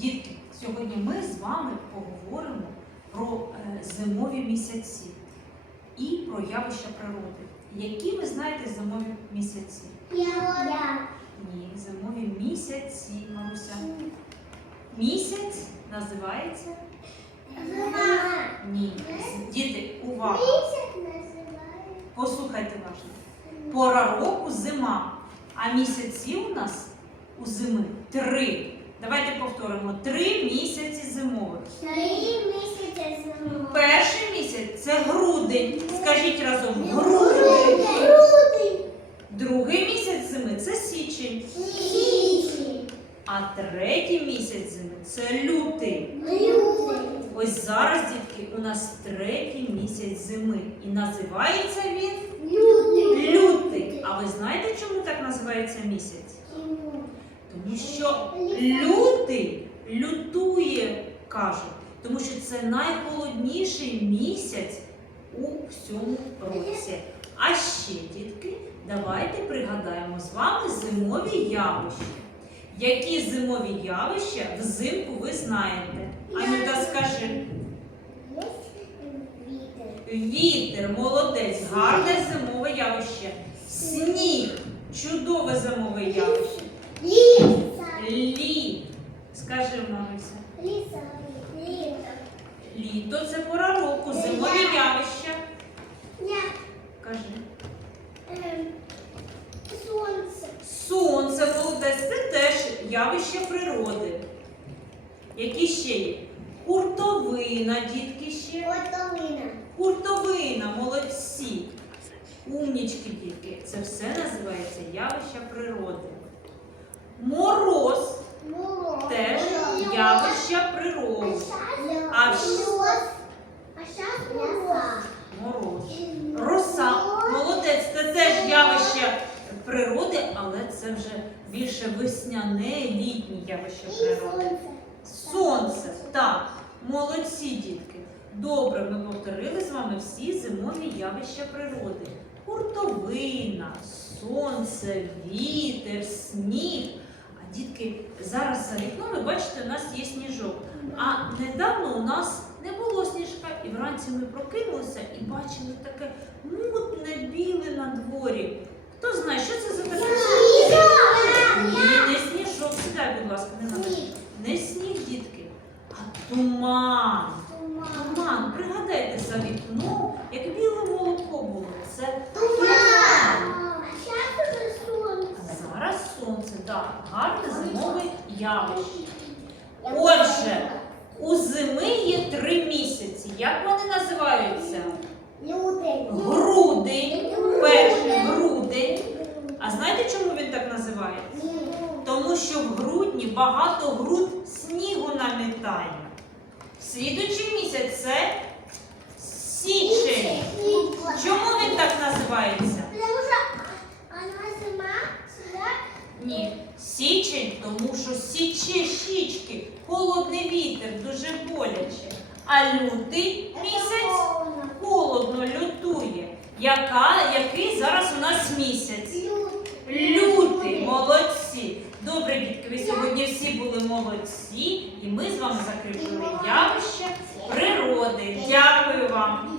Дітки, сьогодні ми з вами поговоримо про е, зимові місяці і про явища природи. Які ви знаєте зимові місяці? Я. Ні, зимові місяці, Маруся. Місяць називається? Зима. Ні. Діти, увага! Місяць називає. Послухайте уважно. Пора року зима, а місяці у нас у зими три. Давайте повторимо: три місяці зимових. Три місяці зима. Перший місяць це грудень. Скажіть разом грудень. Грудень. Другий місяць зими це січень. Січень. А третій місяць зими це лютий. Лютий. Ось зараз, дітки, у нас третій місяць зими. І називається він Лютий. лютий. А ви знаєте, чому так називається місяць? Тому що лютий лютує, кажуть, тому що це найхолодніший місяць у всьому році. А ще, дітки, давайте пригадаємо з вами зимові явища. Які зимові явища взимку ви знаєте? Анюта, скажи. Вітер, молодець, гарне зимове явище. Сніг, чудове зимове явище. Ліса. Лід. Скажи, Маруся. Ліса. Літо. Літо це пора року, зимові явища. Я. Кажи. Ем, Сонце. Сонце, молодець, це теж явище природи. Які ще є? Хуртовина, дітки ще. Готовина. Хуртовина, молодці. Умнічки, дітки. Це все називається явища природи. Мороз теж явища природи. А мороз. Мороз. Роса. Молодець, це теж явище природи, але це вже більше весняне, літнє явище природи. сонце. Так, молодці дітки. Добре, ми повторили з вами всі зимові явища природи. Хуртовина, сонце, вітер, сніг. Дітки, зараз за вікном ви бачите, у нас є сніжок. А недавно у нас не було сніжка, і вранці ми прокинулися і бачили таке мутне біле на дворі. Хто знає, що це за таке? Ні, не сніжок. Сідай, будь ласка, не надо. Не сніг, дітки, а туман. Туман. Пригадайте за вікном, як біле молоко було. Це туман. А щас уже сонце. А зараз сонце, так, гарне зимове явище. Отже, у зими є три місяці. Як вони називаються? Грудень, перший грудень. А знаєте, чому він так називається? Тому що в грудні багато груд снігу намітає. Слідуючий місяць це січень. Чому він так називається? Потому что она зима, сюда Ні, січень, тому що січе щічки, холодний вітер, дуже боляче. А лютий місяць холодно лютує. Яка, який зараз у нас місяць? Лютий, молодці. Добре, дітки, ви сьогодні всі були молодці, і ми з вами закріпили явище природи. Дякую вам.